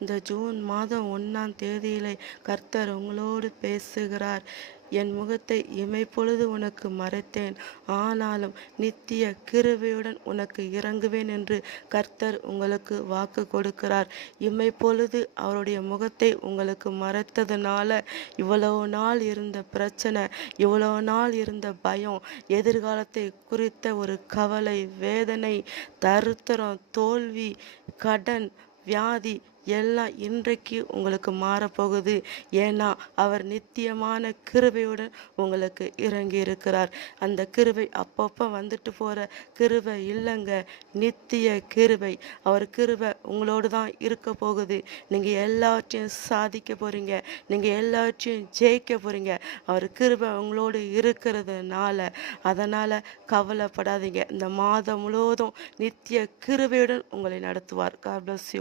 இந்த ஜூன் மாதம் 1ஆம் தேதியிலே கர்த்தர் உங்களோடு பேசுகிறார். என் முகத்தை இமைப்பொழுது உனக்கு மறைத்தேன், ஆனாலும் நித்திய கிருபையுடன் உனக்கு இறங்குவேன் என்று கர்த்தர் உங்களுக்கு வாக்கு கொடுக்கிறார். இமைப்பொழுது அவருடைய முகத்தை உங்களுக்கு மறைத்ததுனால இவ்வளவு நாள் இருந்த பிரச்சனை, இவ்வளவு நாள் இருந்த பயம், எதிர்காலத்தை குறித்த ஒரு கவலை, வேதனை, தருத்திரம், தோல்வி, கடன், வியாதி எல்லாம் இன்றைக்கு உங்களுக்கு மாறப்போகுது. ஏன்னா அவர் நித்தியமான கிருபையுடன் உங்களுக்கு இறங்கி இருக்கிறார். அந்த கிருபை அப்பப்போ வந்துட்டு போகிற கிருபை இல்லைங்க, நித்திய கிருபை. அவர் கிருபை உங்களோடு தான் இருக்க போகுது. நீங்கள் எல்லாவற்றையும் சாதிக்க போகிறீங்க, நீங்கள் எல்லாவற்றையும் ஜெயிக்க போகிறீங்க. அவர் கிருபை உங்களோடு இருக்கிறதுனால அதனால் கவலைப்படாதீங்க. இந்த மாதம் முழுவதும் நித்திய கிருபையுடன் உங்களை நடத்துவார். God bless you.